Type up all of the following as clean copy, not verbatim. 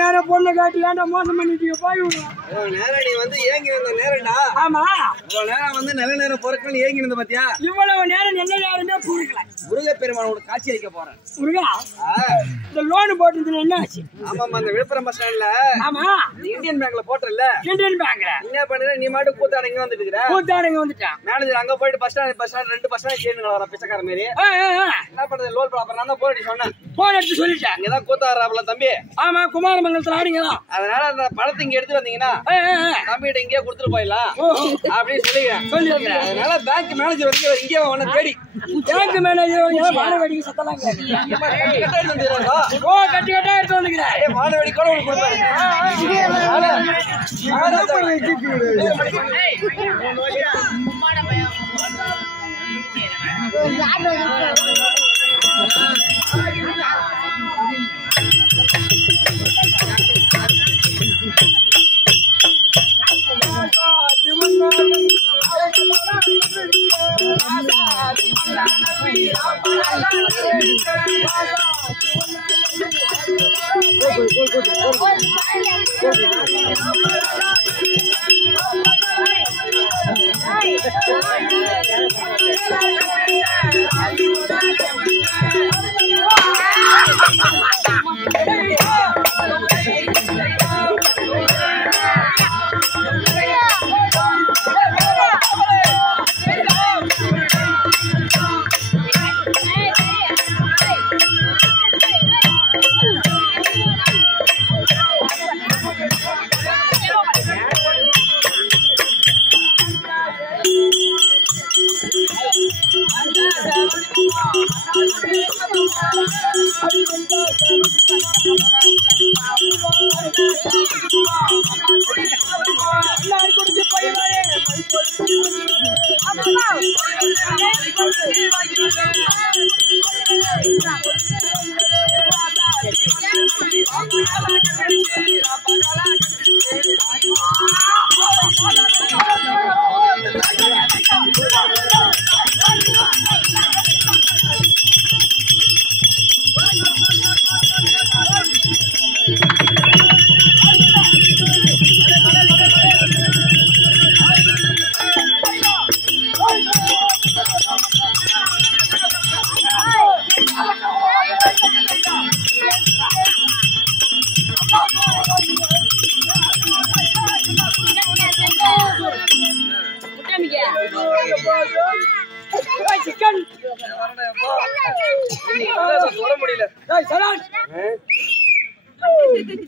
நேரம் பொண்ணு காட்டி வேண்டாம் மோசம் பண்ணிட்டு போய் நேரம் நீ வந்து ஏங்கி இருந்த நேரம்டா. ஆமா இவ்வளவு நேரம் வந்து நல்ல நேரம் பொறுக்கணும் ஏங்கி இருந்த பாத்தியா? இவ்வளவு நேரம் நல்ல நேரமே கூறுக்கல. முருகப்பெருமானோட காட்சி அளிக்க போறேன். முருகா இந்த லோன் போட்டு என்ன ஆச்சு? ஆமாமா அந்த விழுப்புரம் பஸ் ஸ்டாண்ட்ல ஆமா இந்தியன் பேங்க்ல போட்டல. இந்தியன் பேங்க்ல என்ன பண்ணுற நீ மாட்டு கூத்தாடங்க வந்துட்டு இருக்கற. கூத்தாடங்க வந்துட்டான். மேனேஜர் அங்க போயிட்டு பஸ் ஸ்டாண்ட் ரெண்டு பஸ் ஸ்டாண்ட் சேருங்க வர பிச்சைக்கார மாதிரி. என்ன பண்றது லோன் ப்ராப்பர் நான் தான் போய் சொன்னேன். போன் எடுத்து சொல்லிட்டேன். இங்க தான் கூத்தாடுறாப்ல தம்பி. ஆமா குமாரமங்கலத்துல ஆடிங்களா. அதனால அந்த பணத்தை இங்க எடுத்து வந்தீங்கன்னா தம்பிகிட்ட இங்கே கொடுத்துட்டு போயிடலாம் அப்படின்னு சொல்லிக்கிறேன். அதனால பேங்க் மேனேஜர் வந்து இங்கே அவனை தேடி பேங்க் மேனேஜர் மாணவடிக்கு சத்தலாம் கட்டி கட்டா எடுத்து வந்துக்கிறேன். மாணவடி கூட ஒன்று கொடுப்பாரு.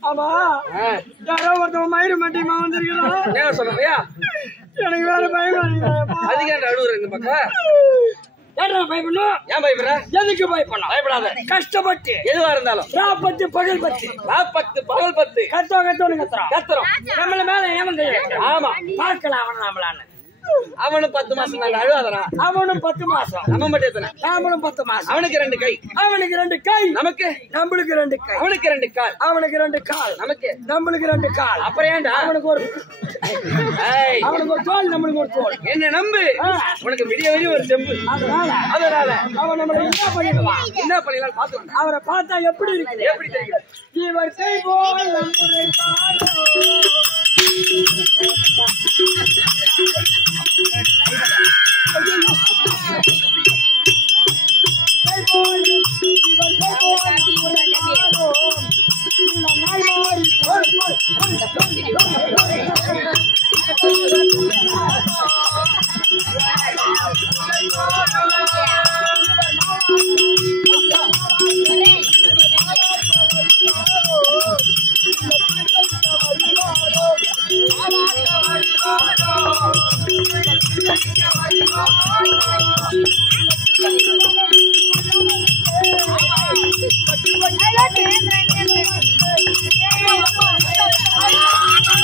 ஆமா யாரோ ஒருத்தவங்க மயிறு மட்டியமா வந்திருக்கிறோம். என்ன சொல்றியா? எனக்கு வேற பயம் அதிகம் அழுகுற இந்த பக்கம் பயப்படணும். ஏன் பயப்படுற? எதுக்கு பயப்படணும்? பயப்படாத. கஷ்டப்பட்டு எதுவா இருந்தாலும் ராப்பத்து பகல் பத்து பகல் பத்து கத்தோன்னு கத்துறோம். நம்மள மேல ஏமங்க. ஆமா பார்க்கலாம் அவன நம்மளான்னு. அவனும் 10 மாசம் நாங்க அழுவாதரா. அவனும் 10 மாசம். நம்ம மட்டும் எத்தனை? நாமளும் 10 மாசம். அவனுக்கு 2 கை. அவனுக்கு 2 கை. நமக்கு நம்மளுக்கு 2 கை. அவனுக்கு 2 கால். அவனுக்கு 2 கால். நமக்கு நம்மளுக்கு 2 கால். அப்புறம் ஏன்டா அவனுக்கு ஒரு தோல் நம்மளுக்கு ஒரு தோல். என்ன நம்பு. உனக்கு விடிய ஒரு செம்பு. அதனால அவன் நம்மள என்ன பண்ணிடுவான்? என்ன பண்ணிடலாம் பாத்துக்கலாம். அவரை பார்த்தா எப்படி இருக்கு? எப்படி தெரியும்? இவர் செய்வோம் நம்முடைய I love you.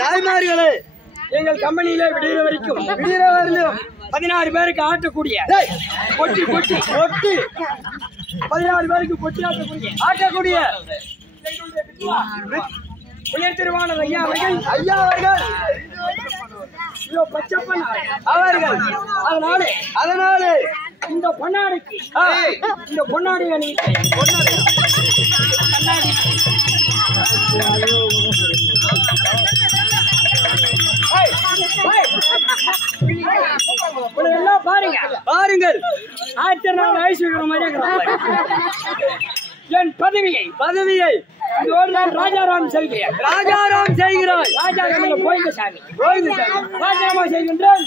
தாய்மார்களே, எங்கள் கம்பெனியில விடுகிற வரைக்கும் 16 பேருக்கு ஆட்டக்கூடிய கொட்டி 16 பேருக்கு கொட்டி ஆட்டக்கூடிய உயர் திருவான ஐயா அவர்கள் பச்சப்பன் அவர்கள். அதனால இந்த பொன்னாடிக்கு இந்த பொன்னாடி அணிவித்தை எல்லாம் பாருங்கள் ஆச்சரியம் ஐஸ்வர்ய மாதிரியே என் பதவியை ராஜாராம் செய்கிறாய். ராஜாராம் போய்ந்த சாமி ராஜாராமா செய்கின்றேன்.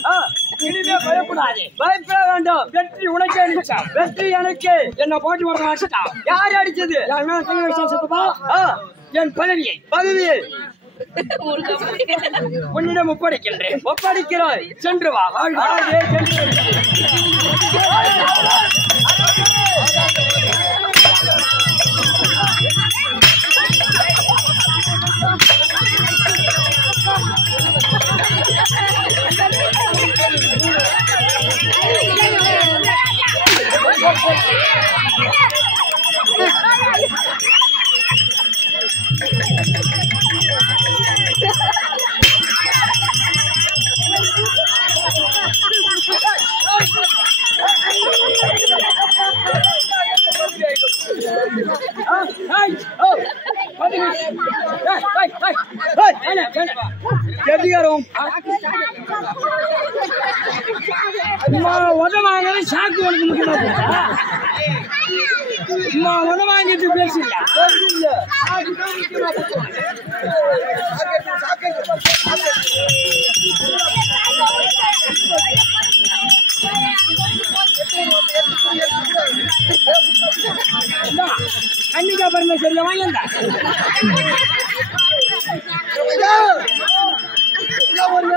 இனிமே பயப்படாதே, பயப்பட வேண்டாம். வெற்றி உனக்கே அடிச்சான், வெற்றி எனக்கு. என்ன போட்டு வர அடிச்சிட்டான். யார் அடிச்சது? என் பதவியை உன்னிடம் ஒப்படைக்கிறாய். சென்று வா. சாக்கு வாங்கிட்டு பேசல. கண்ணிக்கா பாருங்க, சரியா வாங்கியிருந்தா அவன்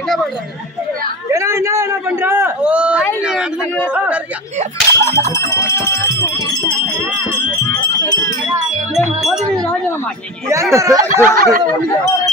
என்ன பண்றான்? பதவி ராஜினாமா எந்த ராஜா